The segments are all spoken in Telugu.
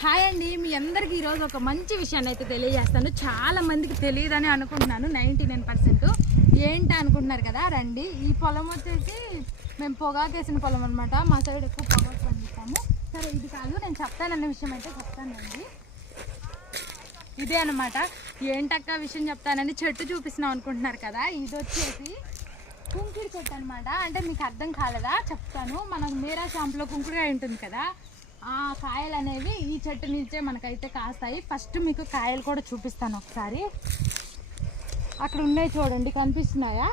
హాయ్ అండి, మీ అందరికీ ఈరోజు ఒక మంచి విషయాన్ని అయితే తెలియజేస్తాను. చాలా మందికి తెలియదని అనుకుంటున్నాను. 99% ఏంటి అనుకుంటున్నారు కదా, రండి. ఈ పొలం వచ్చేసి మేము పొగాకేసిన పొలం అనమాట. మా సైడ్ ఎక్కువ పొగాకు పండిస్తాము. సరే, ఇది కాదు, నేను చెప్తానన్న విషయం అయితే చెప్తానండి. ఇదే అనమాట. ఏంటక్క విషయం చెప్తానని చెట్టు చూపిస్తున్నాం అనుకుంటున్నారు కదా, ఇది వచ్చేసి కుంకుడు చెట్టు అనమాట. అంటే మీకు అర్థం కాలేదా, చెప్తాను. మనకు మీరా షాంపులో కుంకుడుకాయ ఉంటుంది కదా, ఆ కాయలు అనేవి ఈ చెట్టు నుంచే మనకైతే కాస్తాయి. ఫస్ట్ మీకు కాయలు కూడా చూపిస్తాను ఒకసారి. అక్కడ ఉన్నాయి చూడండి, కనిపిస్తున్నాయా?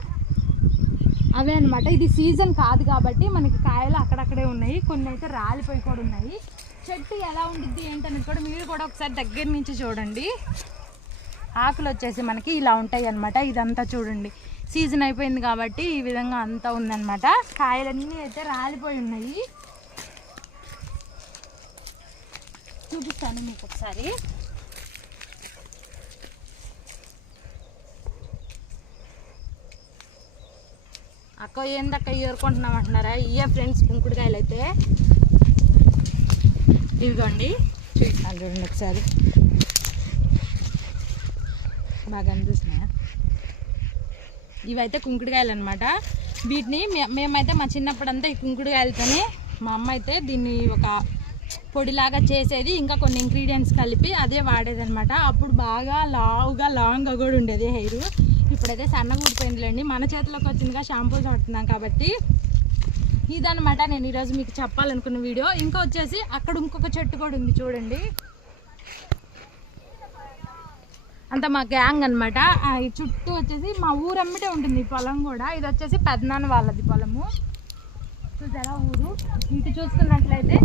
అవే అనమాట. ఇది సీజన్ కాదు కాబట్టి మనకి కాయలు అక్కడక్కడే ఉన్నాయి, కొన్ని అయితే రాలిపోయి కూడా ఉన్నాయి. చెట్టు ఎలా ఉండిద్ది ఏంటనేది కూడా మీరు కూడా ఒకసారి దగ్గర నుంచి చూడండి. ఆకులు వచ్చేసి మనకి ఇలా ఉంటాయి అన్నమాట. ఇదంతా చూడండి, సీజన్ అయిపోయింది కాబట్టి ఈ విధంగా అంతా ఉందన్నమాట. కాయలన్నీ అయితే రాలిపోయి ఉన్నాయి. చూపిస్తాను మీకు ఒకసారి. అక్క ఏందక్క ఏరుకుంటున్నాం అంటున్నారా? ఇయ్యే ఫ్రెండ్స్ కుంకుడుకాయలు అయితే ఇదిగోండి, చూపిస్తాను చూడండి ఒకసారి. బాగా అనిపిస్తున్నాయా? ఇవైతే కుంకుడుకాయలు అనమాట. వీటిని మేమైతే మా చిన్నప్పుడంతా ఈ కుంకుడుకాయలతోనే మా అమ్మ అయితే దీన్ని ఒక పొడిలాగా చేసేది, ఇంకా కొన్ని ఇంగ్రీడియంట్స్ కలిపి అదే వాడేదనమాట. అప్పుడు బాగా లావుగా లాంగ్గా కూడా ఉండేది హెయిర్. ఇప్పుడైతే సన్నగా ఊడిపోయిందిలేండి, మన చేతిలోకి వచ్చిందిగా షాంపూస్ వాడుతున్నాం కాబట్టి. ఇదనమాట నేను ఈరోజు మీకు చెప్పాలనుకున్న వీడియో. ఇంకా వచ్చేసి అక్కడ ఇంకొక చెట్టు కూడా ఉంది చూడండి, అంతా మా గ్యాంగ్ అనమాట. ఈ చుట్టూ వచ్చేసి మా ఊరమ్మటే ఉంటుంది ఈ పొలం కూడా. ఇది వచ్చేసి పెద్దనాన్న వాళ్ళది పొలము, చూసారా ఊరు. ఇటు చూసుకున్నట్లయితే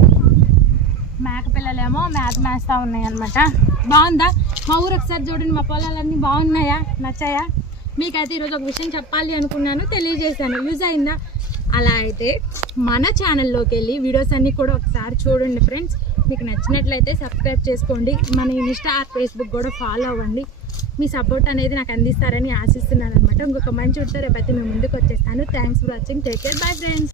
మేక పిల్లలేమో మేత మేస్తూ ఉన్నాయి అనమాట. బాగుందా మా ఊరు? ఒకసారి చూడండి, మా పొలాలన్నీ బాగున్నాయా, నచ్చాయా? మీకైతే ఈరోజు ఒక విషయం చెప్పాలి అనుకున్నాను, తెలియజేశాను. యూజ్ అయిందా? అలా అయితే మన ఛానల్లోకి వెళ్ళి వీడియోస్ అన్నీ కూడా ఒకసారి చూడండి ఫ్రెండ్స్. మీకు నచ్చినట్లయితే సబ్స్క్రైబ్ చేసుకోండి. మన ఇన్స్టా ఫేస్బుక్ కూడా ఫాలో అవ్వండి. మీ సపోర్ట్ అనేది నాకు అందిస్తారని ఆశిస్తున్నాను అనమాట. ఇంకొక మంచి వీడియోతో రేపైతే మేము ముందుకు వచ్చేస్తాను. Thanks for watching. Take care. Bye friends.